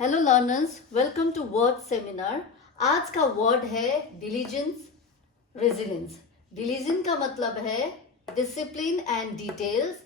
Hello learners, welcome to word seminar. आज का word है डिलीजेंस, रेजिलेंस। डिलीजन का मतलब है डिसिप्लिन एंड डिटेल्स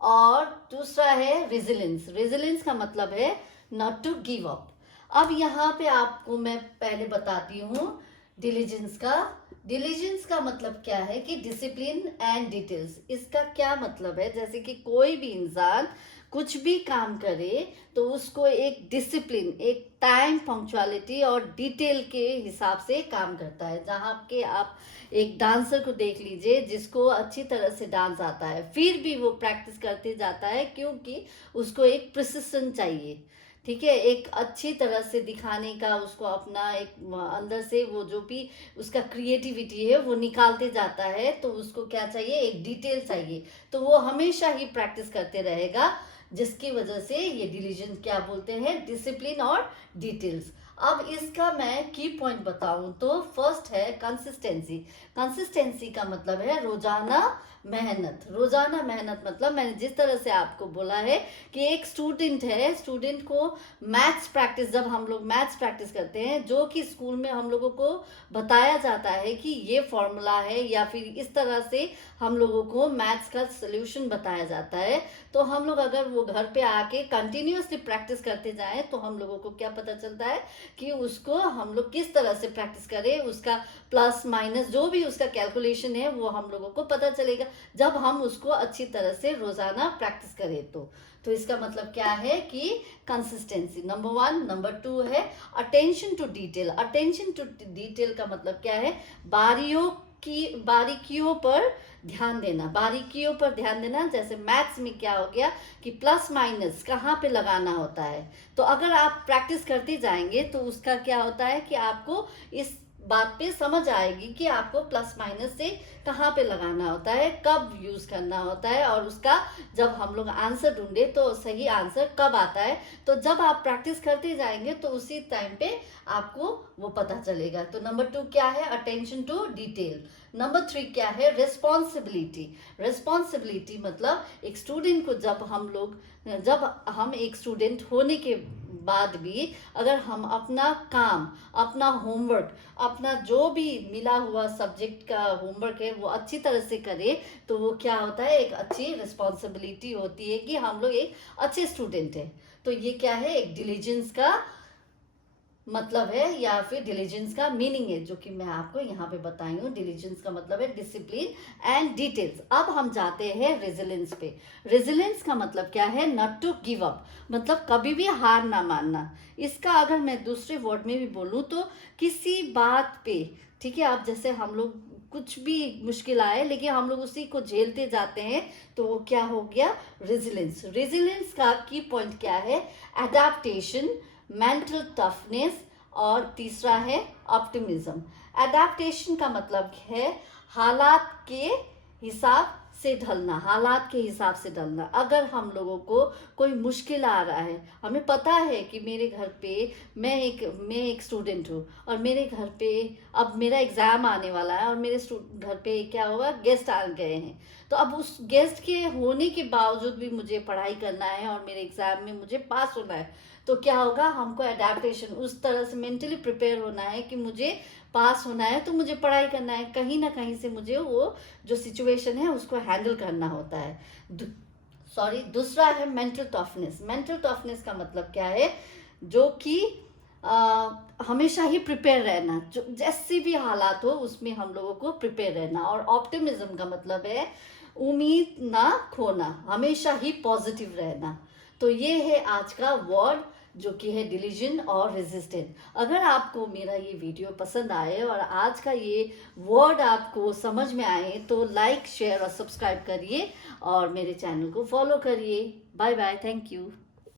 और दूसरा है रेजिलेंस। रेजिलेंस का मतलब है नॉट टू गिव अप। अब यहाँ पे आपको मैं पहले बताती हूँ डिलीजेंस का। डिलीजेंस का मतलब क्या है कि डिसिप्लिन एंड डिटेल्स। इसका क्या मतलब है, जैसे कि कोई भी इंसान कुछ भी काम करे तो उसको एक डिसिप्लिन, एक टाइम पंक्चुअलिटी और डिटेल के हिसाब से काम करता है। जहाँ के आप एक डांसर को देख लीजिए जिसको अच्छी तरह से डांस आता है, फिर भी वो प्रैक्टिस करते जाता है क्योंकि उसको एक प्रिसिशन चाहिए। ठीक है, एक अच्छी तरह से दिखाने का, उसको अपना एक अंदर से वो जो भी उसका क्रिएटिविटी है वो निकालते जाता है। तो उसको क्या चाहिए, एक डिटेल चाहिए। तो वो हमेशा ही प्रैक्टिस करते रहेगा, जिसकी वजह से ये डिलीजन क्या बोलते हैं, डिसिप्लिन और डिटेल्स। अब इसका मैं की पॉइंट बताऊं तो फर्स्ट है कंसिस्टेंसी। कंसिस्टेंसी का मतलब है रोजाना मेहनत। रोजाना मेहनत मतलब मैंने जिस तरह से आपको बोला है कि एक स्टूडेंट है, स्टूडेंट को मैथ्स प्रैक्टिस, जब हम लोग मैथ्स प्रैक्टिस करते हैं जो कि स्कूल में हम लोगों को बताया जाता है कि ये फॉर्मूला है या फिर इस तरह से हम लोगों को मैथ्स का सोल्यूशन बताया जाता है, तो हम लोग अगर वो घर पे आके कंटिन्यूअसली प्रैक्टिस करते जाएं तो हम लोगों को क्या पता चलता है कि उसको हम लोग किस तरह से प्रैक्टिस करें, उसका प्लस माइनस जो भी उसका कैलकुलेशन है वो हम लोगों को पता चलेगा जब हम उसको अच्छी तरह से रोजाना प्रैक्टिस करें। तो इसका मतलब क्या है कि कंसिस्टेंसी नंबर 1। नंबर 2 है attention to detail. Attention to detail का मतलब क्या है, बारीकियों पर ध्यान देना। बारीकियों पर ध्यान देना, जैसे मैथ्स में क्या हो गया कि प्लस माइनस कहाँ पे लगाना होता है। तो अगर आप प्रैक्टिस करते जाएंगे तो उसका क्या होता है कि आपको इस बात पे समझ आएगी कि आपको प्लस माइनस से कहाँ पे लगाना होता है, कब यूज करना होता है, और उसका जब हम लोग आंसर ढूंढे तो सही आंसर कब आता है। तो जब आप प्रैक्टिस करते जाएंगे तो उसी टाइम पे आपको वो पता चलेगा। तो नंबर 2 क्या है, अटेंशन टू डिटेल। नंबर 3 क्या है, रिस्पॉन्सिबिलिटी। रिस्पॉन्सिबिलिटी मतलब एक स्टूडेंट को जब हम एक स्टूडेंट होने के बाद भी अगर हम अपना काम, अपना होमवर्क, अपना जो भी मिला हुआ सब्जेक्ट का होमवर्क है वो अच्छी तरह से करें तो वो क्या होता है, एक अच्छी रिस्पॉन्सिबिलिटी होती है कि हम लोग एक अच्छे स्टूडेंट हैं। तो ये क्या है, एक डिलीजेंस का मतलब है या फिर डिलीजेंस का मीनिंग है, जो कि मैं आपको यहाँ पे बताई हूँ। डिलीजेंस का मतलब है डिसिप्लिन एंड डिटेल्स। अब हम जाते हैं रेजिलेंस पे। रेजिलेंस का मतलब क्या है, नॉट टू गिव अप, मतलब कभी भी हार ना मानना। इसका अगर मैं दूसरे वर्ड में भी बोलूँ तो किसी बात पे, ठीक है, अब जैसे हम लोग कुछ भी मुश्किल आए लेकिन हम लोग उसी को झेलते जाते हैं तो वो क्या हो गया, रेजिलेंस। रेजिलेंस का की पॉइंट क्या है, अडेप्टेशन, मेंटल टफनेस और तीसरा है ऑप्टिमिज्म। अडेप्टेशन का मतलब है हालात के हिसाब से ढलना। हालात के हिसाब से ढलना, अगर हम लोगों को कोई मुश्किल आ रहा है, हमें पता है कि मेरे घर पे मैं एक स्टूडेंट हूँ और मेरे घर पे अब मेरा एग्जाम आने वाला है और मेरे घर पे क्या होगा, गेस्ट आ गए हैं। तो अब उस गेस्ट के होने के बावजूद भी मुझे पढ़ाई करना है और मेरे एग्जाम में मुझे पास होना है। तो क्या होगा, हमको अडेप्टेशन उस तरह से मेंटली प्रिपेयर होना है कि मुझे पास होना है तो मुझे पढ़ाई करना है, कहीं ना कहीं से मुझे वो जो सिचुएशन है उसको हैंडल करना होता है। दूसरा है मेंटल टफनेस। मेंटल टफनेस का मतलब क्या है, जो कि हमेशा ही प्रिपेयर रहना, जो जैसी भी हालात हो उसमें हम लोगों को प्रिपेयर रहना। और ऑप्टिमिज्म का मतलब है उम्मीद ना खोना, हमेशा ही पॉजिटिव रहना। तो ये है आज का वर्ड, जो कि है डिलीजन और रेजिस्टेंट। अगर आपको मेरा ये वीडियो पसंद आए और आज का ये वर्ड आपको समझ में आए तो लाइक, शेयर और सब्सक्राइब करिए और मेरे चैनल को फॉलो करिए। Bye bye, thank you.